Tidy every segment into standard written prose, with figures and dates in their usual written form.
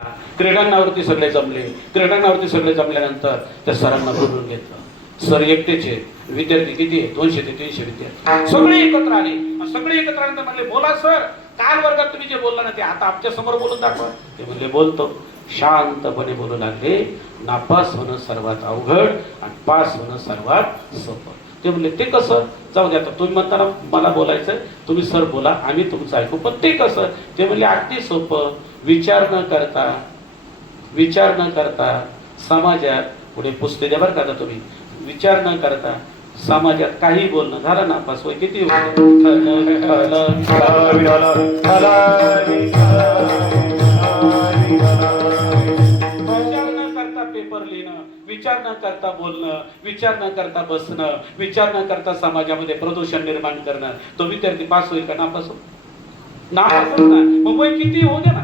क्रीडांगणावरती सगळे जमले. क्रीडांगणावरती सगळे जमल्यानंतर त्या सरांना बोलवून घेतलं. सर एकटेचे, विद्यार्थी किती आहे? 200 ते 300 विद्यार्थी सगळे एकत्र आले. सगळे एकत्र आल्यानंतर म्हणले, बोला सर, काल वर्गात तुम्ही जे बोलला ना ते आता आमच्या समोर बोलून दाखवा. ते म्हणले, बोलतो. शांतपणे बोलू लागले, नापास होणं सर्वात अवघड आणि पास होणं सर्वात सोपं. ते म्हणले, ते कसं? जाऊ द्या, आता तुम्ही म्हणताना मला बोलायचं, तुम्ही सर बोला, आम्ही तुमचं ऐकू. पण ते कसं? ते म्हणले, अगदी सोपं. विचार न करता समाजात पुढे पुसते द्या बरं का. आता तुम्ही विचार न करता समाजात काही बोलणं झालं नापास वय किती पेपर लिहिणं, विचार न करता बोलणं, विचार न करता बसणं, विचार न करता समाजामध्ये प्रदूषण निर्माण करणं, तो विद्यार्थी पास होईल का नापास होईल? नापास ना. मग वय किती होऊ दे ना,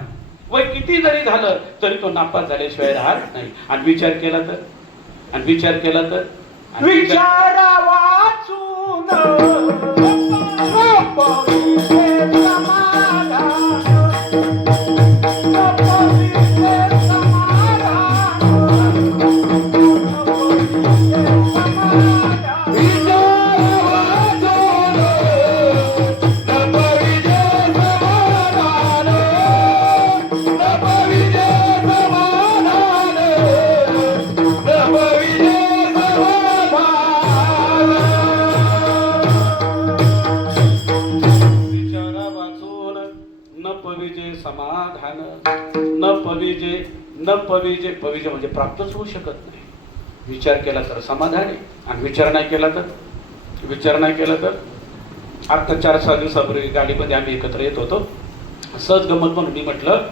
वय किती जरी झालं तरी तो नापास झाल्याशिवाय राहत नाही. आणि विचार केला तर विचारा वाचून समाधान न पविजे म्हणजे प्राप्तच होऊ शकत नाही. विचार केला तर समाधान आहे आणि विचार नाही केला तर आता 4-6 दिवसापूर्वी गाडीमध्ये आम्ही एकत्र येत होतो. सहज गंमत म्हणून मी म्हटलं,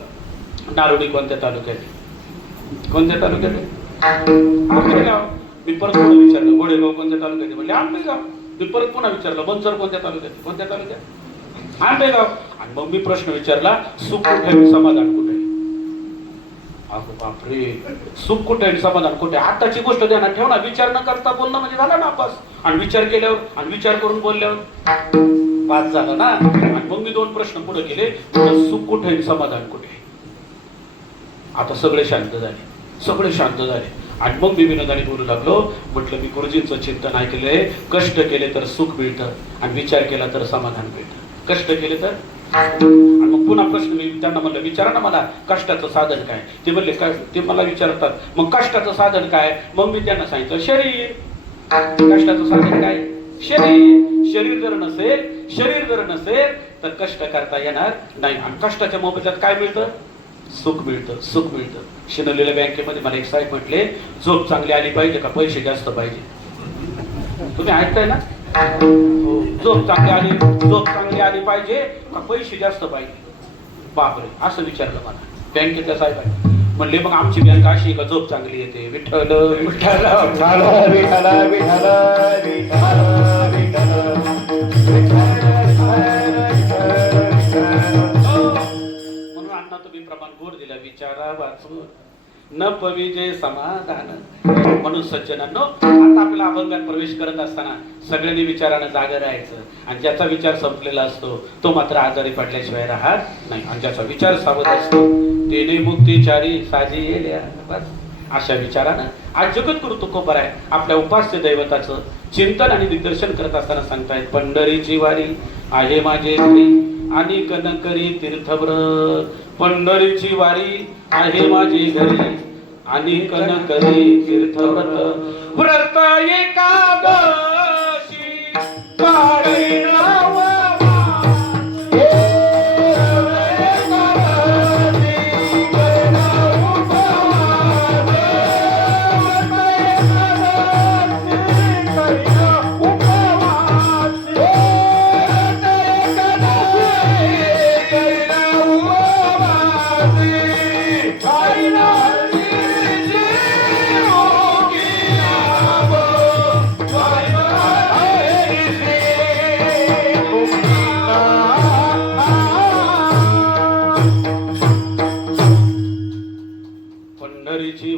नारोडी कोणत्या तालुक्यात आहे? आंबेगाव. मी परत पुन्हा विचारलं, गोडेगाव कोणत्या तालुक्यात? म्हणजे आंबेगाव. मी परत पुन्हा विचारलं, बनसर कोणत्या तालुक्यात? आंबेगाव. आणि मग मी प्रश्न विचारला, सुख कुठे समाधान कुठे? अगो बापरे, सुख कुठे समाधान कुठे? आताची गोष्ट ध्यानात ठेव ना. विचार न करता बोलणं म्हणजे झाला नापास, आणि विचार केल्यावर आणि विचार करून बोलल्यावर पास झाला ना. आणि मग मी 2 प्रश्न पुढे केले, सुख कुठे समाधान कुठे? आता सगळे शांत झाले. आणि मग मी विनोदाने बोलू लागलो. म्हटलं, मी गुरुजींचं चिंतन ऐकलंय, कष्ट केले तर सुख मिळतं आणि विचार केला तर समाधान मिळतं. कष्ट केले तर. आणि मग पुन्हा प्रश्न मी त्यांना म्हणलं, विचारा ना मला, कष्टाचं साधन काय? ते म्हणले, ते मला विचारतात, मग कष्टाचं साधन काय? मग मी त्यांना सांगितलं, शरीर. कष्टाचं साधन काय? शरीर जर नसेल तर कष्ट करता येणार नाही. आणि कष्टाच्या मोबदल्यात काय मिळतं? सुख मिळतं. शिनवलेल्या बँकेमध्ये मला एक साहेब म्हटले, झोप चांगली आली पाहिजे का पैसे जास्त पाहिजे? तुम्ही ऐकताय ना? झोप चांगली आली पाहिजे का पैसे जास्त पाहिजे? बापरे, असं विचारलं मला बँकेतल्या साहेबांनी. म्हणले, मग आमची बँक अशी का झोप चांगली येते? विठ्ठल विठ्ठल म्हणून अण्णा तुम्ही प्रमाण गोड दिला. विचारा वाचून न पविजे समाधान. म्हणून सज्जनांनो, आता आपल्याला अभंगात प्रवेश करत असताना सगळ्यांनी विचारानं जागा राहायचं. आणि ज्याचा विचार संपलेला असतो तो मात्र आजारी पडल्याशिवाय राहत नाही. आणि ज्याचा विचार सावध असतो तेने मुक्तीचारी साजी येल्या. बस अशा विचारानं आज जगद्गुरु तुकोबाराय आपल्या उपास्य दैवताचं चिंतन आणि दिग्दर्शन करत असताना सांगतायत, पंढरीची वारी आहे माझे घरी आणि कनकरी तीर्थव्रत. पंढरीची वारी आहे माझी घरी आणि कनकरी तीर्थव्रत. व्रत एकादशी पाळी नाव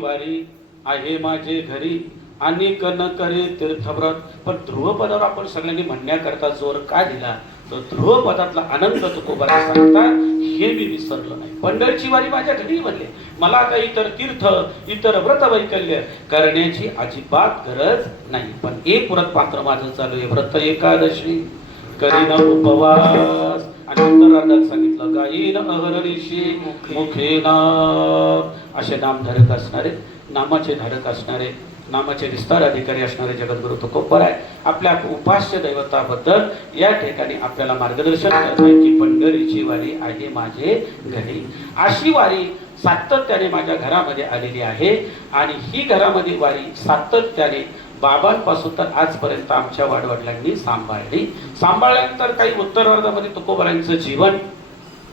वारी आहे माझे घरी आणि कनकरी तीर्थव्रत. पण ध्रुवपदावर आपण सगळ्यांनी म्हणण्याकरता जोर का दिला? तर ध्रुवपदातला आनंद तुकोबाराय सांगतात हे मी विसरलो नाही. पंढरीची वारी माझ्या घरी म्हणले, मला आता इतर तीर्थ इतर व्रत वैकल्य करण्याची अजिबात गरज नाही. पण एक व्रत मात्र माझं चालू आहे, व्रत एकादशी करीन उपवास. आणि उत्तरार्धात सांगितलं गायीन अहर्निशी मुखेन. असे नामधारक असणारे, नामाचे धारक असणारे, नामाचे विस्तार अधिकारी असणारे जगद्गुरु तुकोबाराय आपल्या उपास्य दैवताबद्दल या ठिकाणी आपल्याला मार्गदर्शन करत आहे की पंढरीची वारी आहे माझे घरी. अशी वारी सातत्याने माझ्या घरामध्ये आलेली आहे. आणि ही घरामध्ये वारी सातत्याने बाबांपासून तर आजपर्यंत आमच्या वाडवडिलांनी सांभाळल्यानंतर काही उत्तरार्धामध्ये तुकोबारायांचं जीवन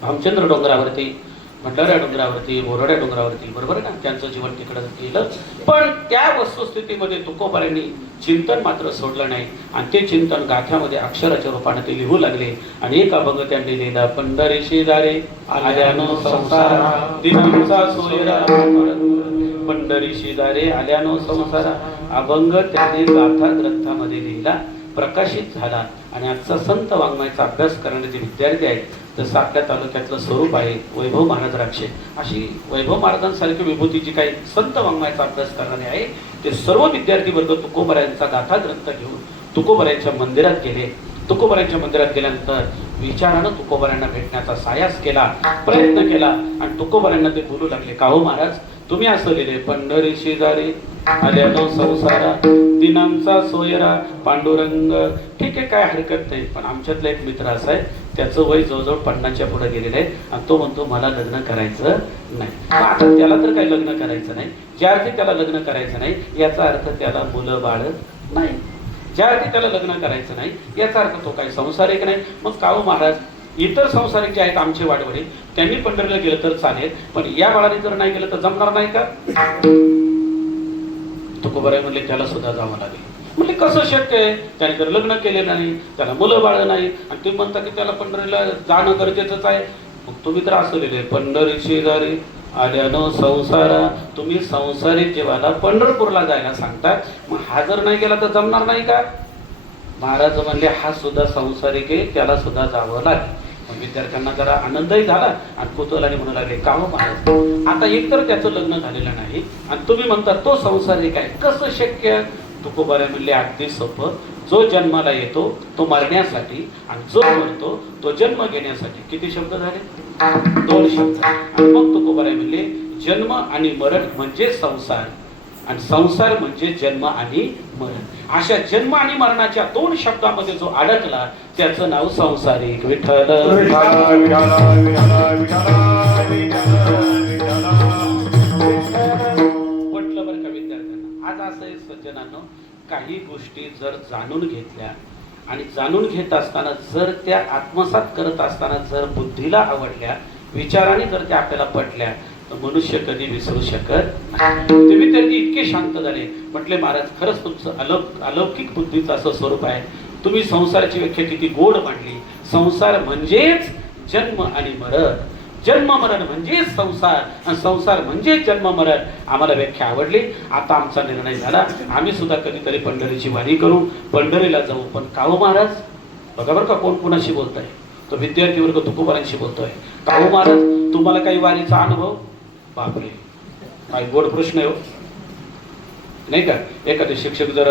भामचंद्र डोंगरावरती, भंडारा डोंगरावरती, बोराड्या डोंगरावरती, बरोबर ना, त्यांचं जीवन तिकडं केलं. पण त्या वस्तुस्थितीमध्ये तुकोबारायांनी चिंतन मात्र सोडलं नाही. आणि ते चिंतन गाथ्यामध्ये अक्षराच्या रूपाने ते लिहू लागले. आणि एक अभंग त्यांनी लिहिला, पंढरीशी दारे आल्यानो संसारा दिनांचा सोयरा. पंढरीशी दारे आल्यानो संसारा अभंग त्यांनी गाथा ग्रंथामध्ये लिहिला, प्रकाशित झाला. आणि आजचा संत वाङ्मयाचा अभ्यास करणारे जे विद्यार्थी आहेत, जसं आपल्या तालुक्यातलं स्वरूप आहे वैभव महाराज राक्षे, अशी वैभव महाराजांसारखी विभूतीची काही संत वाङ्मयाचा अभ्यास करणारे आहे, ते सर्व विद्यार्थी वर्ग तुकोबारायांचा गाथा ग्रंथ घेऊन तुकोबारायांच्या मंदिरात गेले. तुकोबारायांच्या मंदिरात गेल्यानंतर विचारानं तुकोबारायांना भेटण्याचा सायास केला, प्रयत्न केला. आणि तुकोबारायांना ते बोलू लागले, का हो महाराज तुम्ही असं लिहिले, पंढरीशी दारे आल्यानो संसारा दिनांचा सोयरा पांडुरंग. ठीक आहे, काय हरकत नाही. पण आमच्यातला एक मित्र असा आहे, त्याचं वय जवळजवळ 50च्या पुढे गेलेलं आहे. आणि तो म्हणतो मला लग्न करायचं नाही. आता त्याला तर काही लग्न करायचं नाही. ज्या अर्थी त्याला लग्न करायचं नाही याचा अर्थ त्याला मुलं बाळ नाही. ज्या अर्थी त्याला लग्न करायचं नाही याचा अर्थ तो काही संसारिक नाही. मग का हो महाराज, इतर संसारिक जे आहेत आमचे वाडवडील, त्यांनी पंढरीला गेलं तर चालेल, पण या बाळाने जर नाही गेलं तर जमणार नाही का? तुकोबाराय म्हणले त्याला सुद्धा जावं लागेल. म्हणजे कसं शक्य आहे, त्याने जर लग्न केलेलं नाही, त्याला मुलं बाळ नाही, आणि तुम्ही म्हणता की त्याला पंढरीला जाणं गरजेचंच आहे. मग तुम्ही तर असं लिहिले, पंढरीची दारे आल्यानो संसारा. तुम्ही संसारिक जीवाला पंढरपूरला जायला सांगता, मग हा जर नाही गेला तर जमणार नाही का? महाराज म्हणले हा सुद्धा संसारिक आहे, त्याला सुद्धा जावं लागेल. मग विद्यार्थ्यांना जरा आनंदही झाला आणि कुतूहलाने म्हणू लागले, का हो महाराज आता एकतर त्याचं लग्न झालेलं नाही आणि तुम्ही म्हणता तो संसारिक आहे, कसं शक्य? तुकोबाराय म्हणले अगदी सोपं, जो जन्माला येतो तो मरण्यासाठी आणि जो मरतो तो जन्म घेण्यासाठी. किती शब्द झाले? 2 शब्द. आणि मग तुकोबाराय म्हणले जन्म आणि मरण म्हणजे संसार, आणि संसार म्हणजे जन्म आणि मरण. अशा जन्म आणि मरणाच्या 2 शब्दामध्ये जो अडकला त्याचं नाव संसारिक. विठ्ठल म्हटलं बरं का विद्यार्थ्यांना. आज असं आहे सज्जनांनो, काही गोष्टी जर जाणून घेतल्या आणि जाणून घेत असताना जर त्या आत्मसात करत असताना जर बुद्धीला आवडल्या, विचाराने जर त्या आपल्याला पटल्या, तर मनुष्य कधी विसरू शकत नाही. ते विद्यार्थी इतके शांत झाले, म्हटले महाराज खरंच तुमचं अलौकिक बुद्धीचं असं स्वरूप आहे. तुम्ही संसाराची व्याख्या किती गोड मांडली. संसार म्हणजेच जन्म आणि मरण, जन्म मरण म्हणजे संसार, आणि संसार म्हणजे जन्म मरण. आम्हाला व्याख्या आवडली. आता आमचा निर्णय झाला, आम्ही सुद्धा कधीतरी पंढरीची वारी करू, पंढरीला जाऊ. पण का हो महाराज, बघा बरं का कोण कोणाशी बोलत आहे, तो विद्यार्थी वर्ग तुकोबारायांशी बोलतोय. का हो महाराज तुम्हाला काही वारीचा अनुभव? बापरे काय गोड प्रश्न आहे हो, नाही का? एखादे शिक्षक जर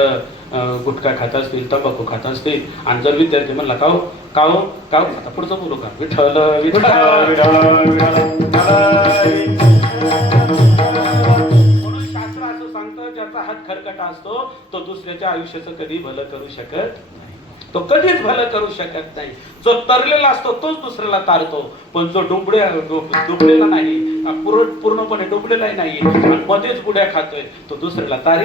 गुटखा खात असतील, तंबाखू खात असतील, आणि जर विद्यार्थी म्हणला का हो का हो का हो, आता पुढचं बोलू का? विठ्ठल म्हणून शास्त्र असं सांगतं, ज्याचा हात खरकटा असतो तो दुसऱ्याच्या आयुष्याचं कधी भलं करू शकत नाही. तो कधीच भलं करू शकत नाही. जो तरलेला असतो तोच दुसऱ्याला तारतो, पण जो डुबलेला नाही, पूर्णपणे डुबलेला नाही आणि मध्येच बुड्या खातोय, तो दुसऱ्याला तारी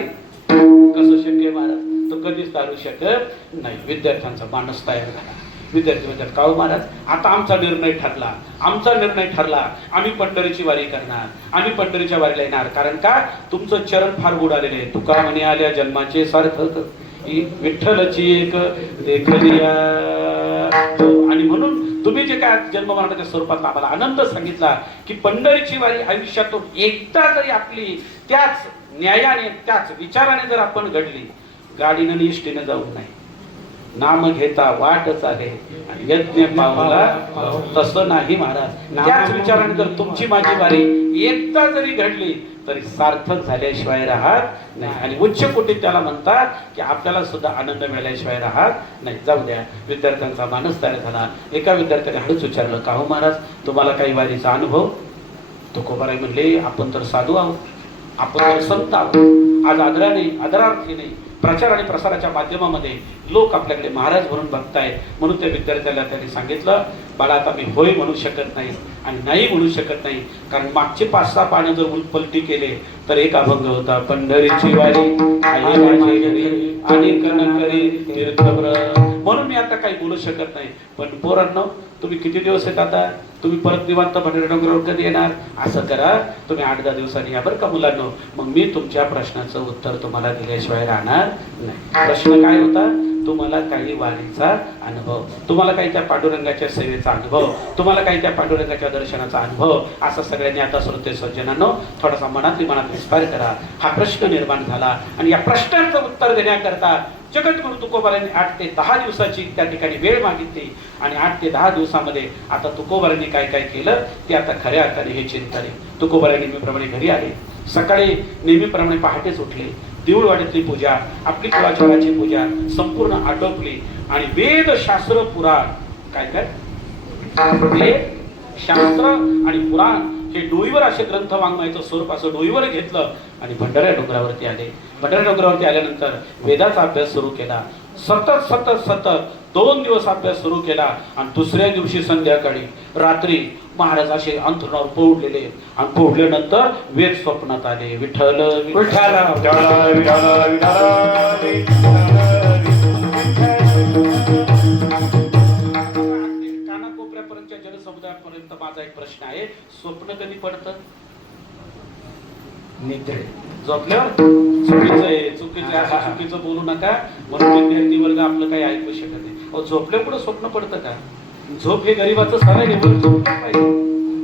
कसं शक्य महाराज? तो कधीच तारू शकत नाही. विद्यार्थ्यांचा मानस तयार झाला. विद्यार्थी म्हणतात का हो महाराज आता आमचा निर्णय ठरला, आम्ही पंढरीची वारी करणार, आम्ही पंढरीच्या वारीला येणार. कारण का? तुमचं चरण फार बुडालेले आहे. तुका म्हणे आल्या जन्माचे सार्थक, विठ्ठलची एक देखलिया. आणि म्हणून तुम्ही जे काय जन्म मरणाच्या स्वरूपात आम्हाला आनंद सांगितला की पंढरीची वारी आयुष्यातून एकदा जरी आपली त्याच न्यायाने त्याच विचाराने जर आपण घडली, गाडीनं इष्टीने जाऊ नाही, नाम घेता वाट चाले आणि यज्ञ पावला तसं नाही महाराज. त्याच विचाराने जर तुमची माझी वारी एकदा जरी घडली तरी सार्थक झाल्याशिवाय राहत नाही. आणि उच्च कोटीत त्याला म्हणतात की आपल्याला सुद्धा आनंद मिळाल्याशिवाय राहत नाही. जाऊ द्या. विद्यार्थ्यांचा मानस तयार झाला. एका विद्यार्थ्याने हळूच विचारलं, का हो महाराज, तुम्हाला काही वारीचा अनुभव? तुकोबाराय म्हणले, आपण तर साधू आहोत, आपण तर संत आहोत. आज आदराने आदरार्थीने प्रचार आणि प्रसाराच्या माध्यमामध्ये लोक आपल्याकडे महाराज म्हणून बघतायत. म्हणून त्या विद्यार्थ्याला त्यांनी सांगितलं, बाळा, आता मी होय म्हणू शकत नाही आणि नाही म्हणू शकत नाही, कारण मागचे 5-6 पानं जर उलटपलटी केले तर एक अभंग होता, पंढरीची वारी आई माझी घरी आणि कन करी तीर्थव्रत. म्हणून मी आता काही बोलू शकत नाही. पण पोरांनो, तुम्ही किती दिवस आहेत आता? तुम्ही परत निवांत भंडारडोंगरावर कधी येणार? असं करा, तुम्ही 8-10 दिवसांनी या बरं का मुलांनो. मग मी तुमच्या प्रश्नाचं उत्तर तुम्हाला दिल्याशिवाय राहणार नाही. प्रश्न काय होता? तुम्हाला काही वारीचा अनुभव, तुम्हाला काही त्या पांडुरंगाच्या सेवेचा अनुभव, तुम्हाला काही त्या पांडुरंगाच्या दर्शनाचा अनुभव. असं सगळ्यांनी आता श्रोते सज्जनांनो थोडासा मनात विस्तार करा. हा प्रश्न निर्माण झाला आणि या प्रश्नाचं उत्तर देण्याकरता जगद्गुरु तुकोबारांनी 8 ते 10 दिवसाची त्या ठिकाणी वेळ मागितली. आणि 8 ते 10 दिवसामध्ये आता तुकोबारांनी काय काय केलं ते आता खऱ्या अर्थाने हे चिंतन आहे. तुकोबारांनी नेहमीप्रमाणे घरी आले. सकाळी नेहमीप्रमाणे पहाटेच उठले. देऊळवाडीतली पूजा, आपली कुळाचाराची पूजा संपूर्ण आटोपली आणि वेद शास्त्र पुराण काय वेद शास्त्र आणि पुराण हे डोईवर असे ग्रंथ वाङ्मयाचं स्वरूप असं डोईवर घेतलं आणि भंडारा डोंगरावरती आले. भंडारा डोंगरावरती आल्यानंतर वेदाचा अभ्यास सुरू केला. सतत 2 दिवस अभ्यास सुरू केला. आणि दुसऱ्या दिवशी संध्याकाळी रात्री महाराज असे अंथरुणावर पोहडलेले आणि पोहडल्यानंतर वेद स्वप्नात आले. विठ्ठल विठ्ठल कानाकोपऱ्यापर्यंतच्या जनसमुदायापर्यंत माझा एक प्रश्न आहे, स्वप्न कधी पडतं? निद्रे झोपल्यावर. चुकीचं आहे, चुकीचं बोलू नका. म्हणून विद्यार्थी वर्ग आपलं काही ऐकू शकत नाही. झोपल्या पुढे स्वप्न पडतं का? झोप हे गरीबाचं सराय आहे.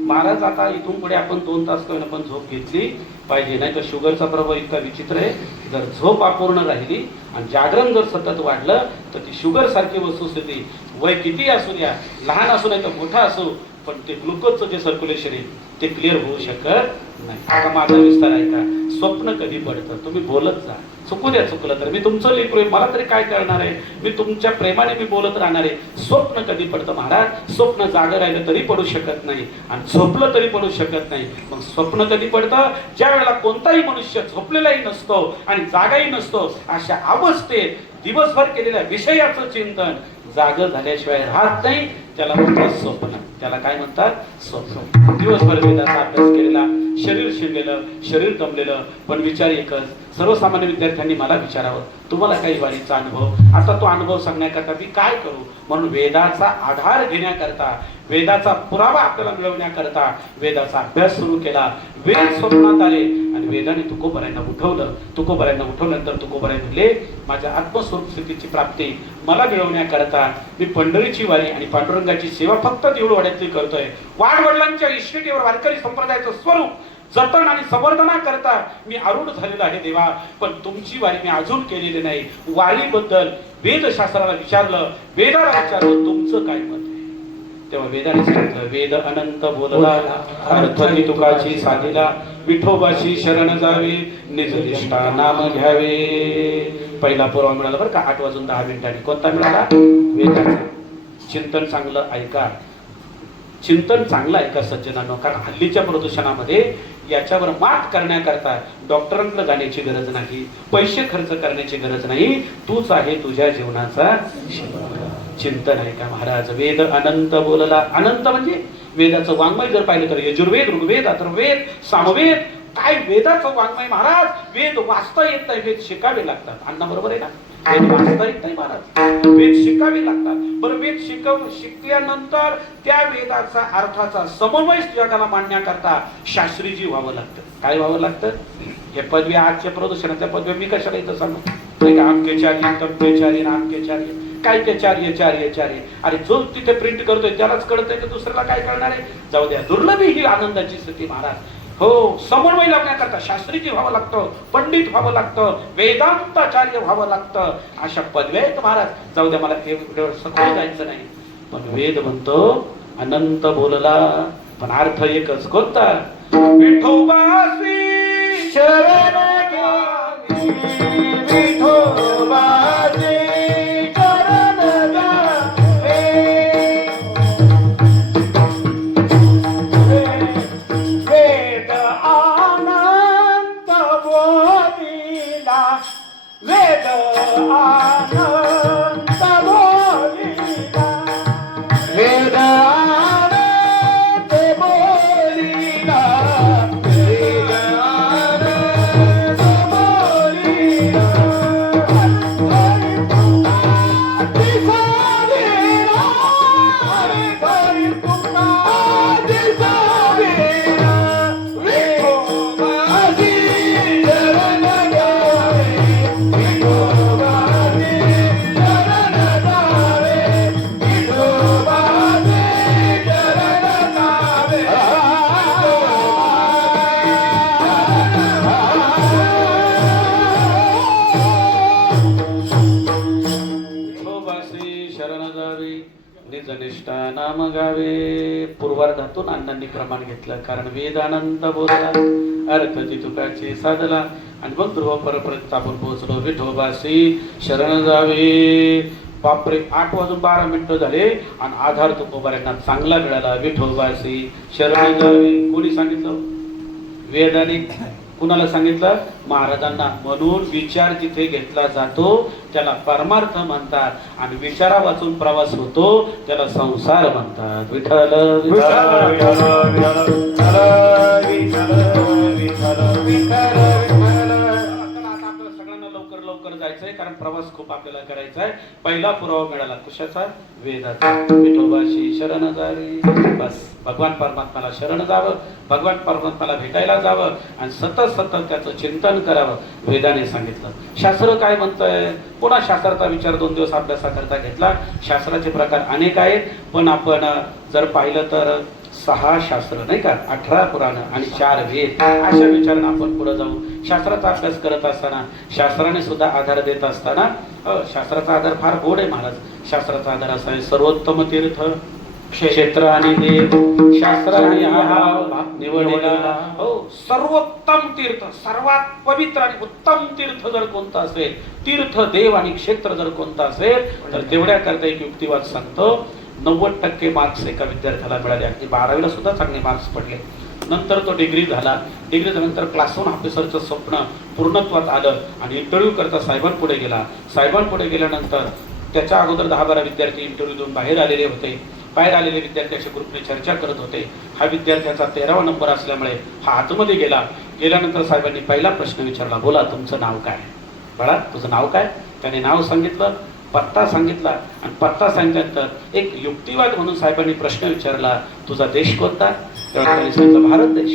महाराज, आता इथून पुढे आपण 2 तास करून आपण झोप घेतली पाहिजे, नाही तर शुगरचा प्रभाव इतका विचित्र आहे. जर झोप अपूर्ण राहिली आणि जागरण जर सतत वाढलं तर ती शुगर सारखी वस्तुस्थिती, वय किती असू द्या, लहान असू नाही तर मोठा असो, पण ते ग्लुकोजचं जे सर्क्युलेशन आहे ते क्लिअर होऊ शकत नाही. आता माझा विस्तार ऐका. स्वप्न कधी पडतं? तुम्ही बोलत जा, चुकू द्या, चुकलं तर मी तुमचं लेकरू आहे, मला तरी काय करणार आहे, मी तुमच्या प्रेमाने मी बोलत राहणार आहे. स्वप्न कधी पडतं महाराज? स्वप्न जागं राहिलं तरी पडू शकत नाही आणि झोपलं तरी पडू शकत नाही. मग स्वप्न कधी पडतं? ज्या वेळेला कोणताही मनुष्य झोपलेलाही नसतो आणि जागाही नसतो, अशा अवस्थेत दिवसभर केलेल्या विषयाचं चिंतन जागं झाल्याशिवाय राहत नाही. त्याला म्हणतात स्वप्न. त्याला काय म्हणतात? स्वप्न. दिवसभर वेदाचा अभ्यास केलेला, शरीर शिरलेलं, शरीर दमलेलं, पण विचार एकच. सर्वसामान्य विद्यार्थ्यांनी मला विचारावं, तुम्हाला काही वारीचा अनुभव? आता तो अनुभव सांगण्याकरता मी काय करू? म्हणून वेदाचा आधार घेण्याकरता, वेदाचा पुरावा आपल्याला मिळवण्याकरता वेदाचा अभ्यास सुरू केला. वेद स्वप्नात आले आणि वेदाने तुकोबारायांना उठवलं. तुकोबारायांना उठवल्यानंतर तुकोबाराय म्हणले, माझ्या आत्मस्वरूप स्थितीची प्राप्ती मला मिळवण्याकरता मी पंढरीची वारी आणि पांडुरंगाची सेवा फक्त देऊळवाड्यातली करतोय. वाडवडिलांच्या इष्टिकेवर वारकरी संप्रदायाचं स्वरूप जतन आणि संवर्धना करता मी आरूढ झालेला आहे देवा. पण तुमची वारी मी अजून केलेली नाही. वारीबद्दल वेदशास्त्राला विचारलं, वेदाला विचारलं, तुमचं काय मत आहे? तेव्हा वेदाने सांगितलं, वेद अनंत बोलला, अर्थ तुकाची साधिला, विठोबाशी शरण जावे, निज निष्ठा नाम घ्यावे. पहिला पुरावा मिळाला बरं का 8:10. कोणता मिळाला? वेदाचा. चिंतन चांगलं ऐका, चिंतन चांगलं ऐका सज्जनांनो. कारण हल्लीच्या प्रदूषणामध्ये याच्यावर मात करण्याकरता डॉक्टरांकडे जाण्याची गरज नाही, पैसे खर्च करण्याची गरज नाही. तूच आहे तुझ्या जीवनाचा चिंतन आहे का महाराज? वेद अनंत बोलला. अनंत म्हणजे वेदाचं वाङ्मय जर पाहिलं तर यजुर्वेद, ऋग्वेद, अथर्ववेद, सामवेद, काय वेदाचं वाङ्मय महाराज. वेद वाचता येत नाही, वेद शिकावे लागतात. अण्णा बरोबर आहे ना? वेद वाचता येत नाही महाराज, वेद शिकावे लागतात. बरं, वेद शिकल्यानंतर त्या वेदाचा अर्थाचा समन्वय जगाला मांडण्याकरता शास्त्रीजी व्हावं लागतं. काय व्हावं लागतं? हे पदवी आजच्या प्रदूषणाच्या पदवी मी कशाला इथं सांगू? आमकेचार्य, तमकेचार्य, नामकेचार्य, काय ते चार्य चार्य चार्य. अरे जो तिथे प्रिंट करतोय त्यालाच कळतंय तर दुसऱ्याला काय करणार आहे? जाऊ द्या. दुर्लभी ही आनंदाची स्थिती महाराज. हो, समन्वय लावण्याकरता शास्त्रीची व्हावं लागतं, पंडित व्हावं लागतं, वेदांताचार्य व्हावं लागतं. अशा पदव्या आहेत महाराज. जाऊ द्या, मला एवढं सखोल जायचं नाही. पण वेद म्हणतो अनंत बोलला, पण अर्थ एकच कोणता? विठोबासी शरण घ्यावी, विठोबाची शरण घ्यावी. वेद अनंत बोलिला, वेद अनंत बोलिला, वेद अनंत बोलिला, वेद अनंत बोलिला. हरी हरी तुका दिसावेला, विठोबाची शरण घ्यावी, विठोबाची शरण घ्यावी, विठोबाची शरण घ्यावी. विठोबासी शरण जावे, निजनिष्ठा नाम गावे. पूर्वार्धातून अण्णांनी प्रमाण घेतलं, कारण वेदानंद बोलला, अर्थ तुकाची साधला, आणि मग ध्रुव परपर्यंत आपण पोहोचलो. विठोबासी शरण जावे. बापरे, 8:12 झाले आणि आधार तुकोबाऱ्यांना चांगला मिळाला. विठोबासी शरण जावे. कोणी सांगितलं? वेदाने. कुणाला सांगितलं? महाराजांना. म्हणून विचार जिथे घेतला जातो त्याला परमार्थ म्हणतात, आणि विचारा वाचून प्रवास होतो त्याला संसार म्हणतात. विठ्ठल विठ्ठल विठ्ठल विठ्ठल विठ्ठल. आता आपल्याला सगळ्यांना लवकर लवकर जायचंय, कारण प्रवास खूप आपल्याला करायचा आहे. पहिला पुरावा मिळाला कशाचा? वेदाचा. विठोबाशी शरण जावे. बस, भगवान परमात्म्याला शरण जावं, भगवान परमात्म्याला भेटायला जावं, आणि सतत सतत त्याचं चिंतन करावं. वेदाने सांगितलं. शास्त्र काय म्हणतंय? पुन्हा शास्त्राचा विचार 2 दिवस अभ्यासाकरता घेतला. शास्त्राचे प्रकार अनेक आहेत, पण आपण जर पाहिलं तर 6 शास्त्र नाही का, 18 पुराण आणि 4 वेद, अशा विचारानं आपण पुढे जाऊ. शास्त्राचा अभ्यास करत असताना, शास्त्राने सुद्धा आधार देत असताना, शास्त्राचा आधार फार गोड आहे महाराज. शास्त्राचा आधार असा आहे, सर्वोत्तम तीर्थ क्षेत्र आणि देव, शास्त्राने हा निवडलेला. हो, सर्वोत्तम तीर्थ, सर्वात पवित्र आणि उत्तम तीर्थ जर कोणतं असेल, तीर्थ देव आणि क्षेत्र जर कोणतं असेल, तर तेवढ्या करता एक युक्तिवाद सांगतो. 90% मार्क्स एका विद्यार्थ्याला मिळाले. अगदी 12वीला सुद्धा चांगले मार्क्स पडले. नंतर तो डिग्री झाला. डिग्री झाल्यानंतर क्लास 1 ऑफिसरचं स्वप्न पूर्णत्वात आलं, आणि इंटरव्ह्यू करता साहेबांपुढे गेला. साहेबांपुढे गेल्यानंतर त्याच्या अगोदर 10-12 विद्यार्थी इंटरव्ह्यू देऊन बाहेर आलेले होते. बाहेर आलेले विद्यार्थ्याच्या ग्रुपने चर्चा करत होते. हा विद्यार्थ्याचा 13वा नंबर असल्यामुळे हा आतमध्ये गेला. गेल्यानंतर साहेबांनी पहिला प्रश्न विचारला, बोला तुमचं नाव काय? बाळा तुझं नाव काय? त्याने नाव सांगितलं, पत्ता सांगितला, आणि पत्ता सांगितल्यानंतर एक युक्तिवाद म्हणून साहेबांनी प्रश्न विचारला, तुझा देश कोणता? त्यावेळेस त्यांनी सांगितलं भारत देश.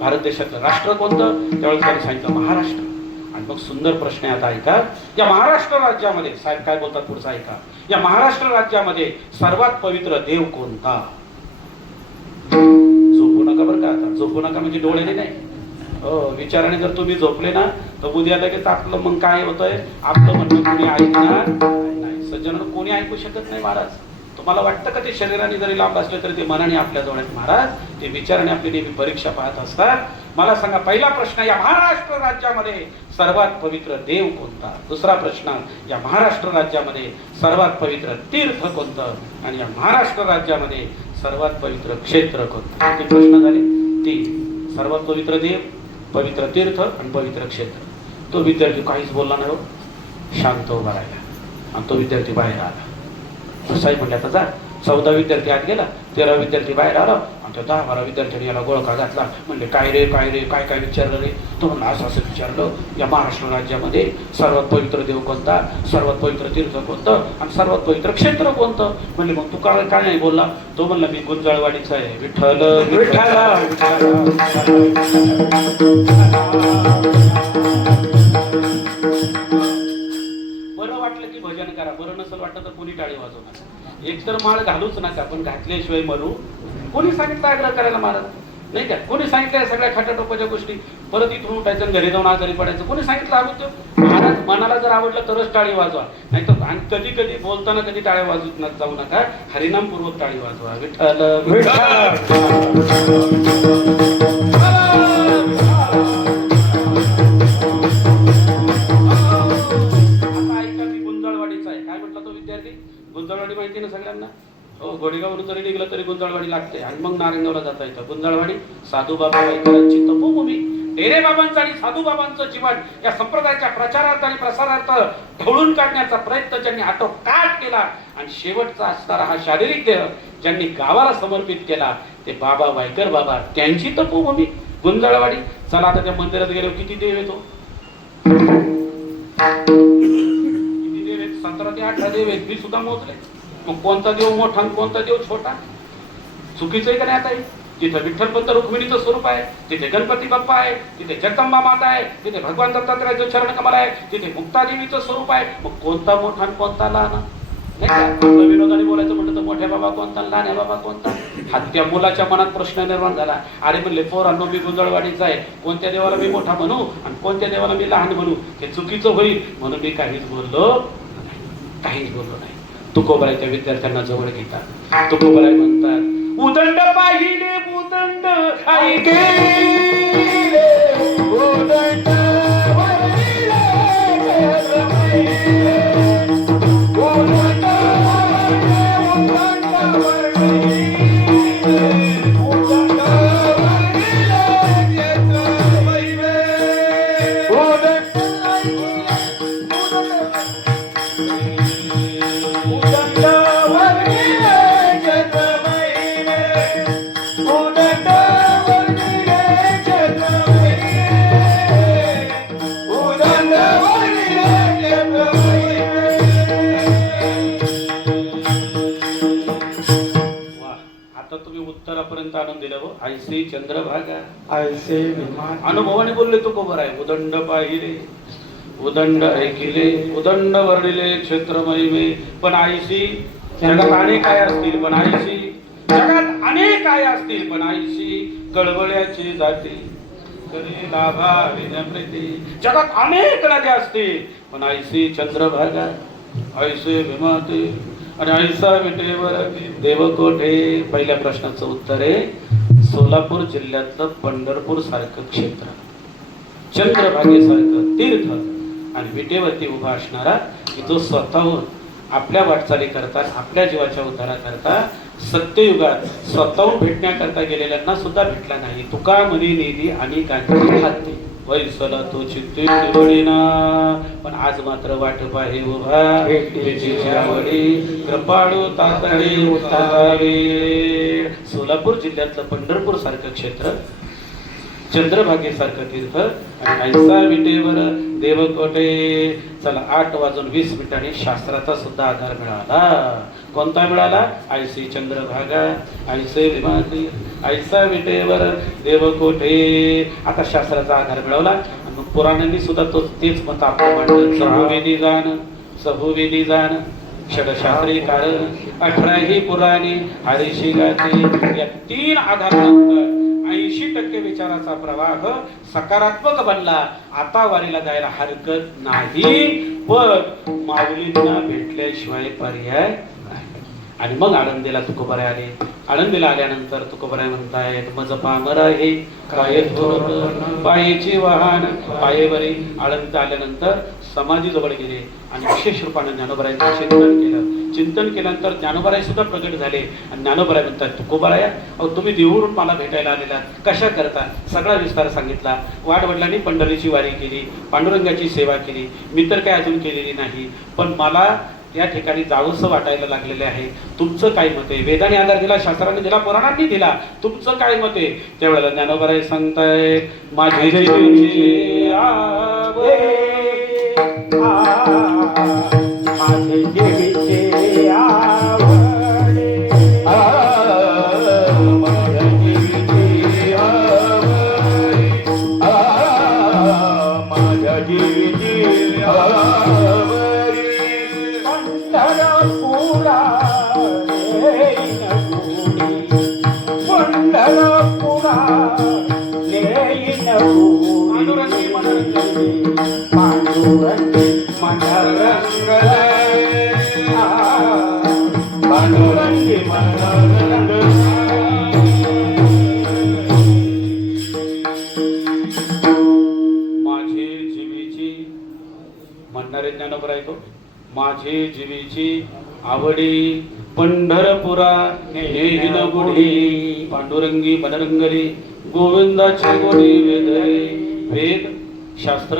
भारत देशातलं राष्ट्र कोणतं? त्यावेळेस त्यांनी सांगितलं महाराष्ट्र. आणि मग सुंदर प्रश्न आहे, आता ऐका. या महाराष्ट्र राज्यामध्ये, साहेब काय बोलतात पुढचा ऐका, या महाराष्ट्र राज्यामध्ये सर्वात पवित्र देव कोणता? झोपू नका बरं का, आता झोपू नका म्हणजे डोळ्याने नाही, विचाराने जर तुम्ही झोपले ना तर उद्या लगेच आपलं मग काय होतंय, आपलं म्हणणं कोणी ऐकणार नाही. सज्जनांनो, कोणी ऐकू शकत नाही महाराज. तुम्हाला वाटतं का ते शरीराने जरी लांब असले तरी ते मनाने आपल्या जवळ आहेत महाराज? ते विचाराने आपली नेहमी परीक्षा पाहत असतात. मला सांगा, पहिला प्रश्न, या महाराष्ट्र राज्यामध्ये सर्वात पवित्र देव कोणता? दुसरा प्रश्न, या महाराष्ट्र राज्यामध्ये सर्वात पवित्र तीर्थ कोणतं? आणि या महाराष्ट्र राज्यामध्ये सर्वात पवित्र क्षेत्र कोणतं? किती प्रश्न झाले? 3. सर्वात पवित्र देव, पवित्र तीर्थ आणि पवित्र क्षेत्र. तो विद्यार्थी काहीच बोलला नाही, शांत उभा राहिला, आणि तो विद्यार्थी बाहेर आला. साहेब म्हणले आता जा. 14 विद्यार्थी आत गेला, 13 विद्यार्थी बाहेर आला, आणि त्या 10-12 विद्यार्थ्यांनी याला गोळका घातला. म्हणले काय रे काय रे, काय काय विचारलं रे? तो म्हणला असं असं विचारलं, या महाराष्ट्र राज्यामध्ये सर्वात पवित्र देव कोणता, सर्वात पवित्र तीर्थ कोणतं, आणि सर्वात पवित्र क्षेत्र कोणतं? म्हणले मग तू काय काय नाही बोलला? तो म्हणला मी गुंजाळवाडीचा आहे. विठ्ठल विठ्ठल. बरं वाटलं की भजन करा, बरं नसेल वाटलं तर कोणी टाळी वाजवू नका. एक तर माळ घालूच नका, पण घातल्याशिवाय मरू. कोणी सांगितलं आग्रह करायला महाराज? नाही का? कोणी सांगितलं सगळ्या खाटाटोपाच्या गोष्टी? परत इथून उठायचं आणि घरी जाऊन आजारी पडायचं? कोणी सांगितलं? हा उद्योग मनाला जर आवडलं तरच टाळी वाजवा, नाही तर. आणि कधी कधी बोलताना कधी टाळ्या वाजवत जाऊ नका, हरिनामपूर्वक टाळी वाजवा. विठ्ठल विद्यार्थी. गुंजाळवाडी माहिती ना सगळ्यांना? हो, गोडेगावरून जरी निघलं तरी गुंजाळवाडी लागते आणि मग नारायणगावला जाता येतं. गुंजाळवाडी साधूबाबा वाईकरांची तपोभूमी. डेरे बाबांचं आणि साधूबाबांचं जीवन या संप्रदायाच्या प्रचारार्थ आणि प्रसारार्थ ढवळून काढण्याचा प्रयत्न ज्यांनी आटोकाट केला आणि शेवटचा असणारा हा शारीरिक देह ज्यांनी गावाला समर्पित केला ते बाबा वाईकर बाबा, त्यांची तपोभूमी गुंजाळवाडी. चला आता त्या मंदिरात गेलो, किती देव येतो? 17 ते 18 देव आहेत. मी सुद्धा मोजले. मग कोणता देव मोठा आणि कोणता देव छोटा? चुकीचं आहे का नाही? आता तिथे विठ्ठलपंत रुक्मिणीचं स्वरूप आहे, तिथे गणपती बाप्पा आहे, तिथे जगदंबा माता आहे, तिथे भगवान दत्तात्रयाचं चरण कमल आहे, तिथे मुक्तादेवीचं स्वरूप आहे. मग कोणता मोठा आणि कोणता लहान? नाही का? आपलं विनोदाने बोलायचं म्हटलं तर मोठ्या बाबा कोणता, लहान बाबा कोणता? हा त्या मुलाच्या मनात प्रश्न निर्माण झाला. अरे म्हणले पोरांनो, मी गुंजाळवाडीचा आहे, कोणत्या देवाला मी मोठा म्हणू आणि कोणत्या देवाला मी लहान म्हणू? हे चुकीचं होईल म्हणून मी काहीच बोललो नाही. तुकोबारायच्या विद्यार्थ्यांना जवळ घेतात. तुकोबाराय म्हणतात, उदंड पाहिले उदंड ऐके, उदंड वरविले जगमैले, उदंड वरविले, उदंड वरविले जगमैले, उदंड उत्तरापर्यंत आणून दिलं. हो, ऐसे चंद्रभागा ऐसे विमान. अनुभवाने बोलले तुकोबर आहे. उदंड पाहिले उदंड ऐकिले, उदंड वर्णिले क्षेत्र महिमे. पण आईशी जगात अनेक काय असतील, पण आईशी जगात अनेक काय असतील, पण आईशी कळवळ्याची जाती कधी लाभा विनम्रते. जगात अनेक नद्या असतील, पण आईशी चंद्रभागा ऐसे विमाते आणि ऐसा विटेवर देवकोठे. पहिल्या प्रश्नाचं उत्तर आहे सोलापूर जिल्ह्यातलं पंढरपूर सारखं क्षेत्र, चंद्रभागेसारखं तीर्थ आणि विटेवरती उभा असणारा की जो स्वतःहून आपल्या वाटचाली करता, आपल्या जीवाच्या उद्धाराकरता सत्ययुगात स्वतःहून भेटण्याकरता गेलेल्यांना सुद्धा भेटला नाही. तुका मनी निधी आणि कांची हाती वैसला तो चित्ते निवडिना. पण आज मात्र वाट पाहे उभा भेटीच्या वडी, कृपाळू तातडी उतारावे. सोलापूर जिल्ह्यातलं पंढरपूर सारखं क्षेत्र, चंद्रभागेसारखं तीर्थ आणि ऐसा विटेवर देवकोटे. चला 8:20 शास्त्राचा सुद्धा आधार मिळाला. कोणता मिळाला? ऐसी चंद्रभागा ऐसे विमाती ऐसा विटेवर देवकोटे. आता शास्त्राचा आधार मिळवला. पुराणांनी सुद्धा तेच मत आपलं मांडलं. सहुवेदी जाण षडशास्त्री कारण 18 पुराणे हरिशी गाते. या 3 आधारानंतर 80% विचाराचा प्रवाह सकारात्मक बनला. आता वारीला जायला हरकत नाही, पण माऊलींना भेटल्याशिवाय पर्याय नाही. आणि मग आळंदीला तुकोबाराय आले. आळंदीला आल्यानंतर तुकोबाराय म्हणतायत मज पामर आहे काय थोर पायेची वाहन पायेवरी. आळंदीत आल्यानंतर समाधीजवळ गेले आणि विशेष रूपाने ज्ञानोबारायांचं चिंतन केलं. चिंतन केल्यानंतर ज्ञानोबाराय सुद्धा प्रगट झाले आणि ज्ञानोबाराय म्हणतात तुकोबाराया, अहो तुम्ही देहूवरून मला भेटायला आलेला, कशा करता? सगळा विस्तार सांगितला. वाडवडिलांनी पंढरीची वारी केली, पांडुरंगाची सेवा केली, मी तर काय अजून केलेली नाही, पण मला या ठिकाणी जावंसं वाटायला लागलेले आहे. तुमचं काय मत आहे? वेदाने आधार दिला, शास्त्राने दिला, पुराणांनी दिला, तुमचं काय मत आहे? त्यावेळेला ज्ञानोबाराय सांगताय माझे जीवाचे आवडे, माझे जीवाचे आवडे, माझे जीवाचे आवडे, माझ्या जीवाचे आवडे. पंढरपुरा पंढरपुरा पंढरपुरा येईन पांडुरंगी मनरंजनी. पांडुरंगी मनरंगले पांडुरंगी मनरंगले माझे जीवीची म्हणणारे ज्ञानोबा ऐको. माझे जीवीची आवडी पंढरपुरा नेईन गुढी. पांडुरंगी मनरंगली गोविंदाची गोडी वेदरे. वेद शास्त्र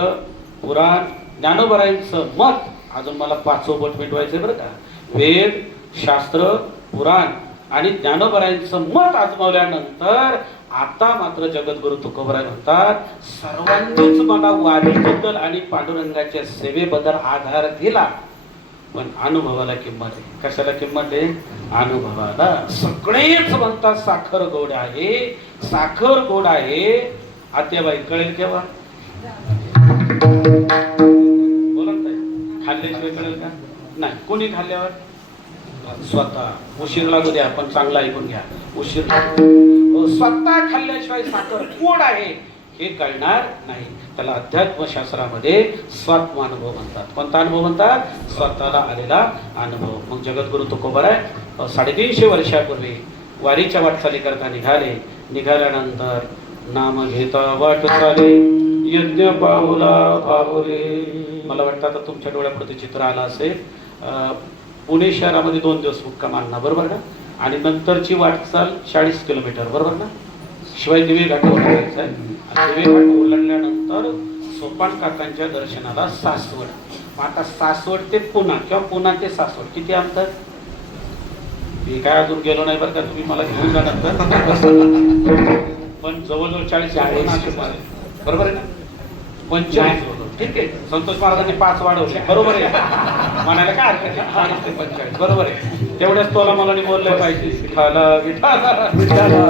पुराण ज्ञानोबरायांचं मत अजून मला पाचवं बोट मिटवायचंय बरं का. वेद शास्त्र पुराण आणि ज्ञानोबरायांचं मत आजमावल्यानंतर आता मात्र जगद्गुरु तुकोबराय म्हणतात सर्वांनीच मला वारीबद्दल आणि पांडुरंगाच्या सेवेबद्दल आधार दिला, पण अनुभवाला किंमत आहे. कशाला किंमत आहे? अनुभवाला. सगळेच म्हणतात साखर गोड आहे, साखर गोड आहे. आत्याबाई कळेल केव्हा? बोला ताई, खाल्ल्याशिवाय कळेल का? नाही. कोणी खाल्ल्यावर? स्वतः. उशीर लागू द्या, पण चांगला ऐकून घ्या. उशीर स्वतः खाल्ल्याशिवाय साखर गोड आहे हे कळणार नाही. त्याला अध्यात्मशास्त्रामध्ये स्वात्मानुभव म्हणतात. कोणता अनुभव म्हणतात? स्वतःला आलेला अनुभव. मग जगद्गुरु तुकोबराय 350 वर्षापूर्वी वारीच्या वाटचाली करता निघाले. निघाल्यानंतर नाम घेता वाट चाले यज्ञ पाहुला पाहुले. मला वाटतं आता तुमच्या डोळ्यापुढे चित्र आलं असेल. पुणे शहरामध्ये 2 दिवस मुक्काम आणला, बरोबर ना? आणि नंतरची वाटचाल 40 किलोमीटर, बरोबर ना? शिवाय दिवे घाट ओलांडायचा आहे. दिवे घाट ओलांडल्यानंतर सोपान काकांच्या दर्शनाला सासवड. मग आता सासवड ते पुणा किंवा पुणा ते सासवड किती अंतर? मी काय अजून गेलो नाही बरं का, तुम्ही मला घेऊन जा नंतर. पण जवळजवळ 40 बरोबर आहे ना? 45 होतो. ठीक आहे. संतोष महाराजांनी 5 वाढवले, बरोबर आहे. म्हणायला काय हरकत आहे? 40 ते 45 बरोबर आहे. तेवढ्याच तोला मला बोललं पाहिजे. विठाला विठाला विठाला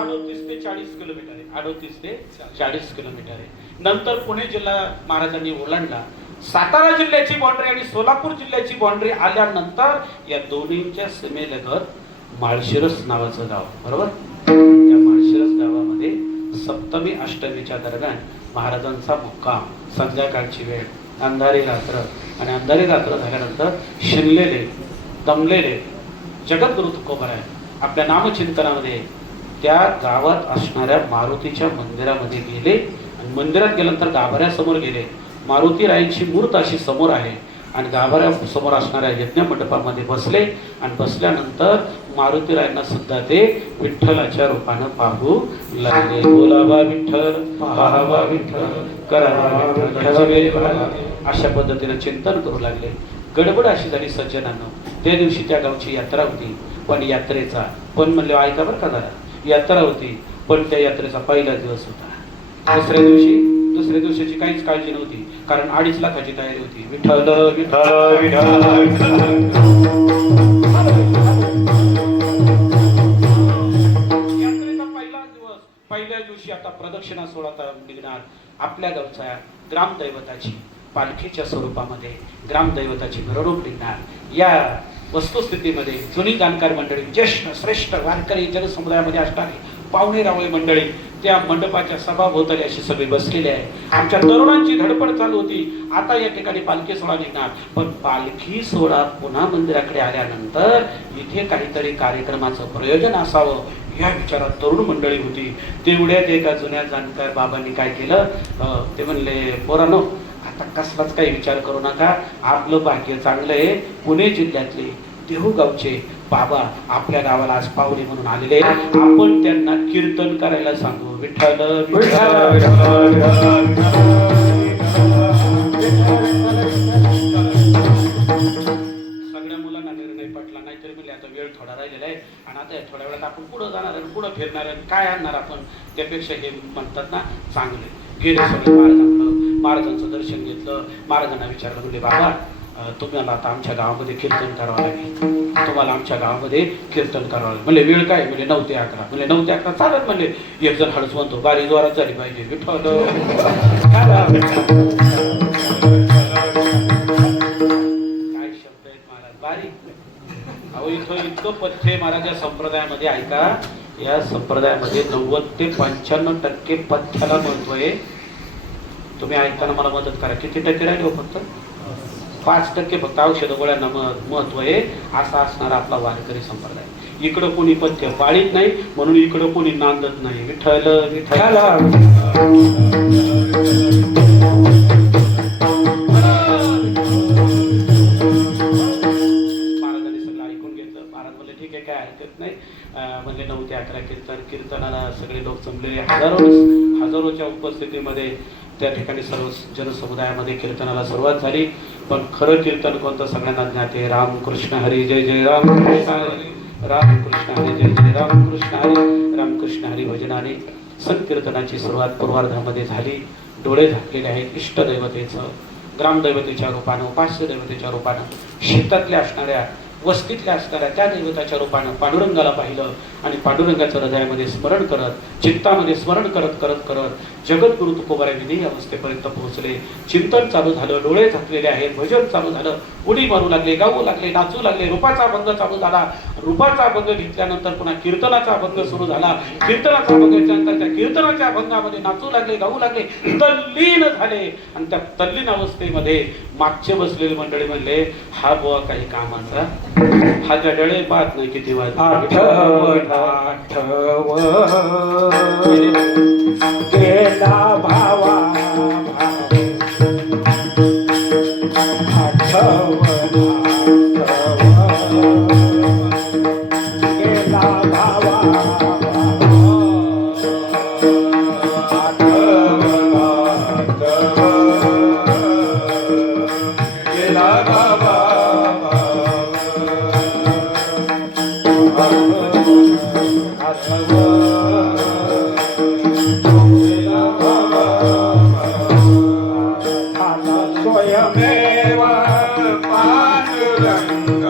38 ते 40 किलोमीटर आहे. 38 ते 40 किलोमीटर आहे. नंतर पुणे जिल्हा महाराजांनी ओलांडला. सातारा जिल्ह्याची बाउंड्री आणि सोलापूर जिल्ह्याची बाउंड्री आल्यानंतर या दोन्हींच्या सीमेलगत माळशिरस नावाचं गाव, बरोबर? त्या माळशिरस गावामध्ये सप्तमी अष्टमीच्या दरम्यान महाराजांचा मुक्काम. संध्याकाळची वेळ, अंधारी रात्र. आणि अंधारी रात्र झाल्यानंतर शिरलेले दमलेले जगद्गुरु तुकोबराय आपल्या नामचिंतनामध्ये त्या गावात असणाऱ्या मारुतीच्या मंदिरामध्ये गेले. आणि मंदिरात गेल्यानंतर गाभाऱ्यासमोर गेले. मारुतीरायांची मूर्त अशी समोर आहे आणि गाभाऱ्या समोर असणाऱ्या यज्ञ मंडपामध्ये बसले. आणि बसल्यानंतर मारुतीरायांना सुद्धा ते विठ्ठलाच्या रूपानं पाहू लागले. बोलावा विठ्ठल, पाहावा विठ्ठल, करावा विठ्ठल, अशा पद्धतीने चिंतन करू लागले. गडबड अशी झाली सज्जनांनो. त्या दिवशी त्या गावची यात्रा होती. पण यात्रेचा पण म्हणले ऐका बरं का जरा, यात्रा होती पण त्या यात्रेचा पहिला दिवस होता. दुसऱ्या दिवशीची काहीच काळजी नव्हती, कारण 2.5 लाखाची तयारी होती. विठ्ठल विठ्ठल विठ्ठल. पहिल्या दिवशी आता प्रदक्षिणा सोहळा निघणार. आपल्या गावच्या ग्रामदैवताची पालखीच्या स्वरूपामध्ये ग्रामदैवताची मिरवणूक निघणार. या वस्तुस्थितीमध्ये जुनी जाणकार मंडळी, ज्येष्ठ श्रेष्ठ वारकरी जनसमुदायामध्ये असणारी पाहुणे रावळे मंडळी त्या मंडपाच्या सभाभोवताली अशी सगळी बसलेली आहे. आमच्या तरुणांची धडपड चालू होती. आता या ठिकाणी पालखी सोहळा निघणार. पण पालखी सोहळा पुन्हा मंदिराकडे आल्यानंतर इथे काहीतरी कार्यक्रमाचं प्रयोजन असावं या विचारात तरुण मंडळी होती. तेवढ्यात एका जुन्या जाणकार बाबांनी काय केलं, ते म्हणले पोरांनो आता कसलाच काही विचार करू नका. आपलं भाग्य चांगलं आहे. पुणे जिल्ह्यातले देहू गावचे बाबा आपल्या गावाला आज पाहुणे म्हणून आलेले. आपण त्यांना कीर्तन करायला सांगू. विठ्ठल विठ्ठल. सगळ्या मुलांना निर्णय पटला. नाहीतरी म्हणजे आता वेळ थोडा राहिलेला आहे आणि आता थोड्या वेळात आपण पुढं जाणार आणि पुढं फिरणार आणि काय आणणार आपण, त्यापेक्षा हे म्हणतात ना चांगले. गेले सगळे महाराजांचं दर्शन घेतलं. महाराजांना विचारलं, म्हणजे बाबा तुम्हाला आता आमच्या गावामध्ये कीर्तन करावं लागेल. तुम्हाला आमच्या गावामध्ये कीर्तन करावं लागेल. म्हणजे वेळ काय? म्हणजे 9 ते 11. म्हणजे 9 ते 11 चालत. म्हणजे एक जण हळूच म्हणतो, बारी जोरात झाली पाहिजे. विठ्ठल काय शब्द आहेत महाराज. बारी अहो इथं इतकं पथ्य महाराज या संप्रदायामध्ये. ऐका, या संप्रदायामध्ये 90 ते 95% पथ्याला महत्व आहे. तुम्ही ऐकताना मला मदत करा, किती टक्के राहिले हो? फक्त 5% फक्त औषध गोळ्यांना महत्व आहे. असा असणारा आपला वारकरी संप्रदाय. इकडं कोणी पथ्य पाळीत नाही, म्हणून इकडं कोणी नांदत नाही. विठ्ठल विठ्ठल. महाराजांनी सगळं ऐकून घेतलं. महाराज म्हणले ठीक आहे, काय हरकत नाही. म्हणजे 9 ते 11 कीर्तनाला सगळे लोक जमलेले, हजारोच्या उपस्थितीमध्ये त्या ठिकाणी सर्व जनसमुदायामध्ये कीर्तनाला सुरुवात झाली. पण खरं कीर्तन कोणतं सगळ्यांना ज्ञात आहे. रामकृष्ण हरी जय जय रामकृष्ण हरी, रामकृष्ण हरी जय जय रामकृष्ण हरी, रामकृष्ण हरी भजनाने संकीर्तनाची सुरुवात पूर्वार्धामध्ये झाली. डोळे झाकलेले आहेत इष्टदैवतेचं, ग्रामदैवतेच्या रूपानं, उपास्य दैवतेच्या रूपानं, शेतातल्या असणाऱ्या, वस्तीतल्या असणाऱ्या त्या दैवताच्या रूपानं पांडुरंगाला पाहिलं आणि पांडुरंगाचं हृदयामध्ये स्मरण करत, चित्तामध्ये स्मरण करत करत करत जगद्गुरु तुकोबारा विधी अवस्थेपर्यंत पोहोचले. चिंतन चालू झालं, डोळे झाकलेले आहेत, भजन चालू झालं, उडी मारू लागले, गाऊ लागले, नाचू लागले. रूपाचा भंग चालू झाला. रूपाचा भंग घेतल्यानंतर पुन्हा कीर्तनाचा भंग सुरू झाला. कीर्तनाचा भंग घेतल्यानंतर त्या कीर्तनाच्या भंगामध्ये नाचू लागले, गाऊ लागले, तल्लीन झाले. आणि त्या तल्लीन अवस्थेमध्ये मागचे बसलेले मंडळी म्हणले, हा बुवा काही कामाचा, हा गडळे पाहत नाही किती वाज. गेला भावा गेला भावा स्वयमेव पांडुरंग